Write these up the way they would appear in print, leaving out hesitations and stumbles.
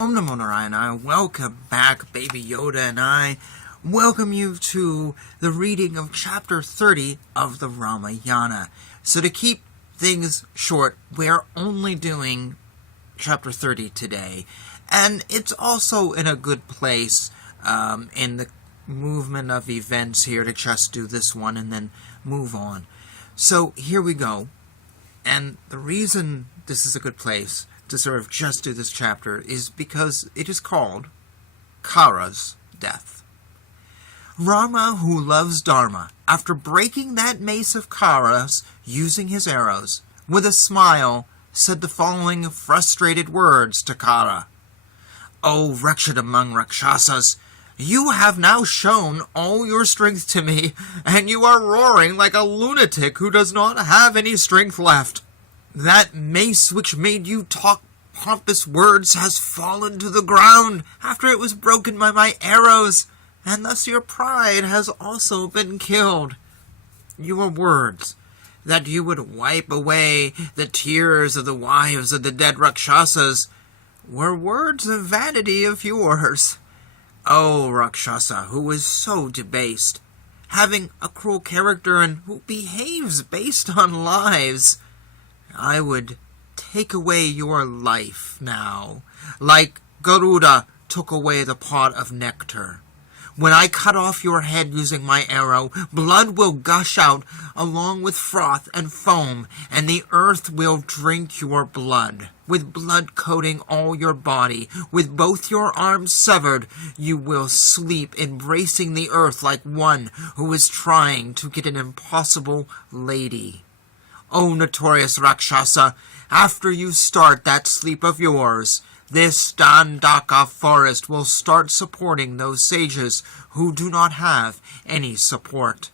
Om Namo Narayana, welcome back, Baby Yoda, and I welcome you to the reading of Chapter 30 of the Ramayana. So to keep things short, we're only doing Chapter 30 today, and it's also in a good place in the movement of events here to just do this one and then move on. So here we go, and the reason this is a good place to sort of just do this chapter is because it is called Khara's death. Rama, who loves Dharma, after breaking that mace of Khara's using his arrows, with a smile said the following frustrated words to Khara. "O wretched among Rakshasas, you have now shown all your strength to me, and you are roaring like a lunatic who does not have any strength left. That mace which made you talk pompous words has fallen to the ground after it was broken by my arrows, and thus your pride has also been killed. Your words, that you would wipe away the tears of the wives of the dead Rakshasas, were words of vanity of yours. O Rakshasa, who is so debased, having a cruel character and who behaves based on lies, I would take away your life now, like Garuda took away the pot of nectar. When I cut off your head using my arrow, blood will gush out along with froth and foam, and the earth will drink your blood. With blood coating all your body, with both your arms severed, you will sleep embracing the earth like one who is trying to get an impossible lady. O notorious Rakshasa, after you start that sleep of yours, this Dandaka forest will start supporting those sages who do not have any support.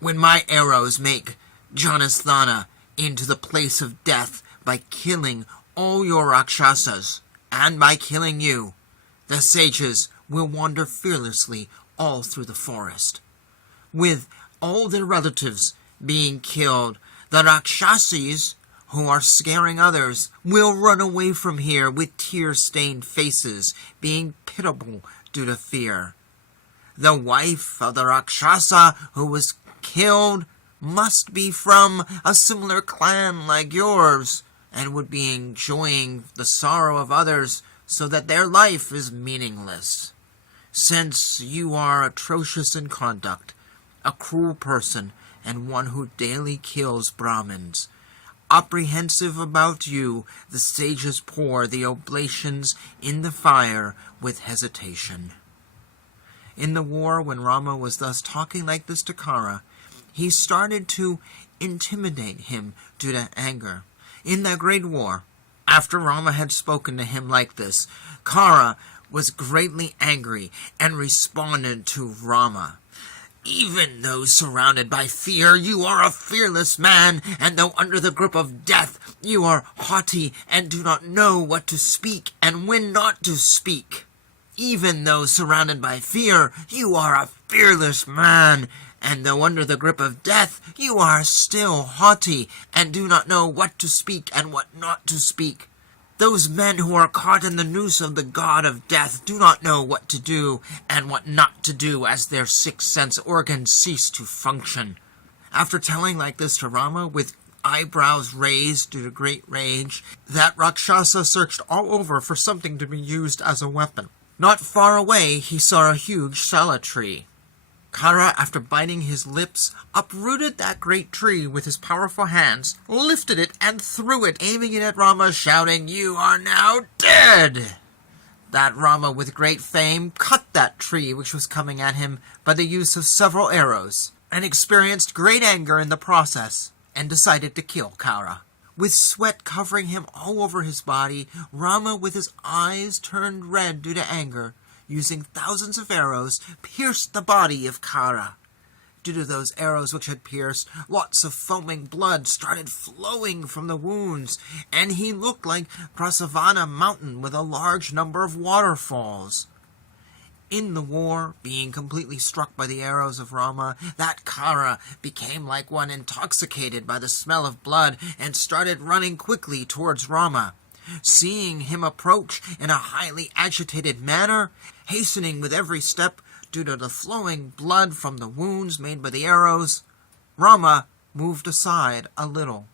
When my arrows make Janasthana into the place of death by killing all your Rakshasas, and by killing you, the sages will wander fearlessly all through the forest. With all their relatives being killed, the Rakshasis, who are scaring others, will run away from here with tear-stained faces, being pitiable due to fear. The wife of the Rakshasa who was killed must be from a similar clan like yours, and would be enjoying the sorrow of others so that their life is meaningless. Since you are atrocious in conduct, a cruel person, and one who daily kills Brahmins, apprehensive about you, the sages pour the oblations in the fire with hesitation." In the war, when Rama was thus talking like this to Khara, he started to intimidate him due to anger. In that great war, after Rama had spoken to him like this, Khara was greatly angry and responded to Rama. "Even though surrounded by fear, you are a fearless man, and though under the grip of death, you are haughty and do not know what to speak and when not to speak. Even though surrounded by fear, you are a fearless man, and though under the grip of death, you are still haughty and do not know what to speak and what not to speak. Those men who are caught in the noose of the god of death do not know what to do and what not to do as their sixth sense organs cease to function." After telling like this to Rama, with eyebrows raised due to great rage, that Rakshasa searched all over for something to be used as a weapon. Not far away he saw a huge sala tree. Khara, after biting his lips, uprooted that great tree with his powerful hands, lifted it and threw it, aiming it at Rama, shouting, "You are now dead!" That Rama, with great fame, cut that tree which was coming at him by the use of several arrows, and experienced great anger in the process, and decided to kill Khara. With sweat covering him all over his body, Rama, with his eyes turned red due to anger, using thousands of arrows, pierced the body of Khara. Due to those arrows which had pierced, lots of foaming blood started flowing from the wounds, and he looked like Prasavana mountain with a large number of waterfalls. In the war, being completely struck by the arrows of Rama, that Khara became like one intoxicated by the smell of blood and started running quickly towards Rama. Seeing him approach in a highly agitated manner, hastening with every step due to the flowing blood from the wounds made by the arrows, Rama moved aside a little.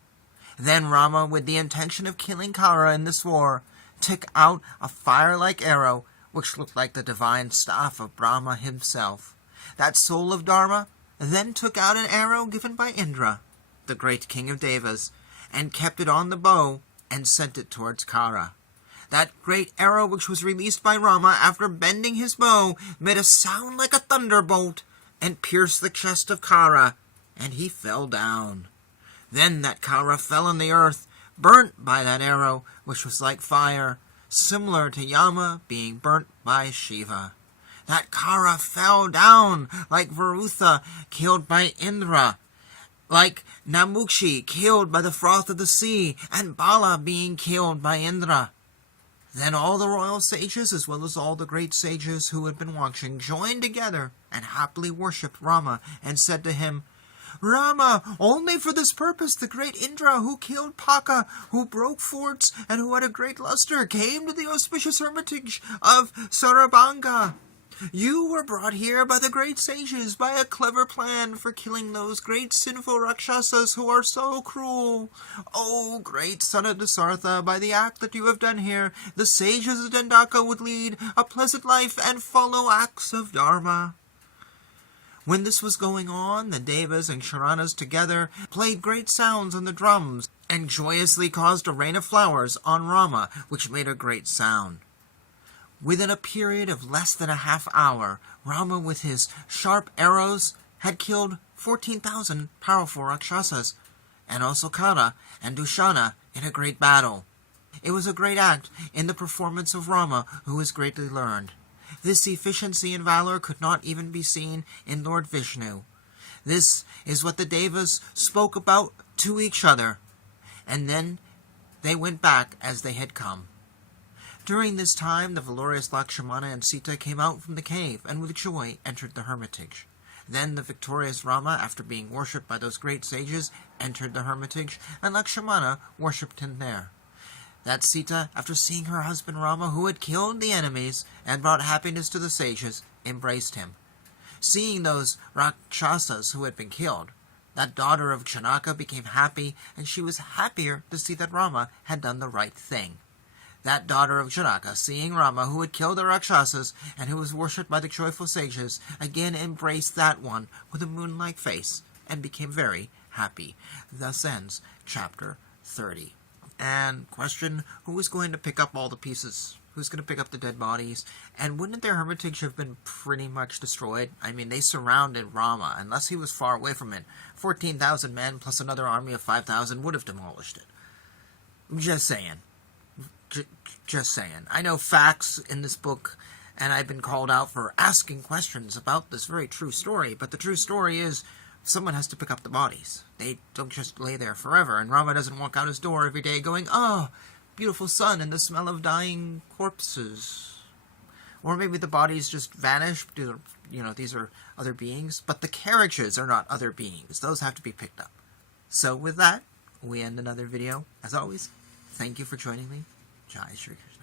Then Rama, with the intention of killing Khara in this war, took out a fire-like arrow which looked like the divine staff of Brahma himself. That soul of Dharma then took out an arrow given by Indra, the great king of Devas, and kept it on the bow and sent it towards Khara. That great arrow which was released by Rama after bending his bow made a sound like a thunderbolt and pierced the chest of Khara, and he fell down. Then that Khara fell on the earth, burnt by that arrow, which was like fire, similar to Yama being burnt by Shiva. That Khara fell down like Varutha killed by Indra, like Namukshi killed by the froth of the sea, and Bala being killed by Indra. Then all the royal sages, as well as all the great sages who had been watching, joined together and happily worshipped Rama, and said to him, Rama, only for this purpose the great Indra, who killed Paka, who broke forts, and who had a great luster, came to the auspicious hermitage of Sarabanga. You were brought here by the great sages, by a clever plan for killing those great sinful Rakshasas who are so cruel. O great son of Dasartha, by the act that you have done here, the sages of Dandaka would lead a pleasant life and follow acts of Dharma. When this was going on, the Devas and Sharanas together played great sounds on the drums, and joyously caused a rain of flowers on Rama, which made a great sound. Within a period of less than a half hour, Rama with his sharp arrows had killed 14,000 powerful Rakshasas, and also Khara and Dushana in a great battle. It was a great act in the performance of Rama, who was greatly learned. This efficiency and valor could not even be seen in Lord Vishnu. This is what the Devas spoke about to each other, and then they went back as they had come. During this time, the valorous Lakshmana and Sita came out from the cave, and with joy entered the hermitage. Then the victorious Rama, after being worshipped by those great sages, entered the hermitage, and Lakshmana worshipped him there. That Sita, after seeing her husband Rama, who had killed the enemies and brought happiness to the sages, embraced him. Seeing those Rakshasas who had been killed, that daughter of Janaka became happy, and she was happier to see that Rama had done the right thing. That daughter of Janaka, seeing Rama, who had killed the Rakshasas, and who was worshipped by the joyful sages, again embraced that one with a moon-like face, and became very happy. Thus ends chapter 30. And question, who is going to pick up all the pieces? Who's going to pick up the dead bodies? And wouldn't their hermitage have been pretty much destroyed? I mean, they surrounded Rama. Unless he was far away from it, 14,000 men plus another army of 5,000 would have demolished it. Just saying. Just saying. I know facts in this book, and I've been called out for asking questions about this very true story, but the true story is someone has to pick up the bodies. They don't just lay there forever, and Rama doesn't walk out his door every day going, oh, beautiful sun and the smell of dying corpses. Or maybe the bodies just vanish, these are other beings, but the carriages are not other beings. Those have to be picked up. So with that, we end another video. As always, thank you for joining me. Jai Shri Krishna.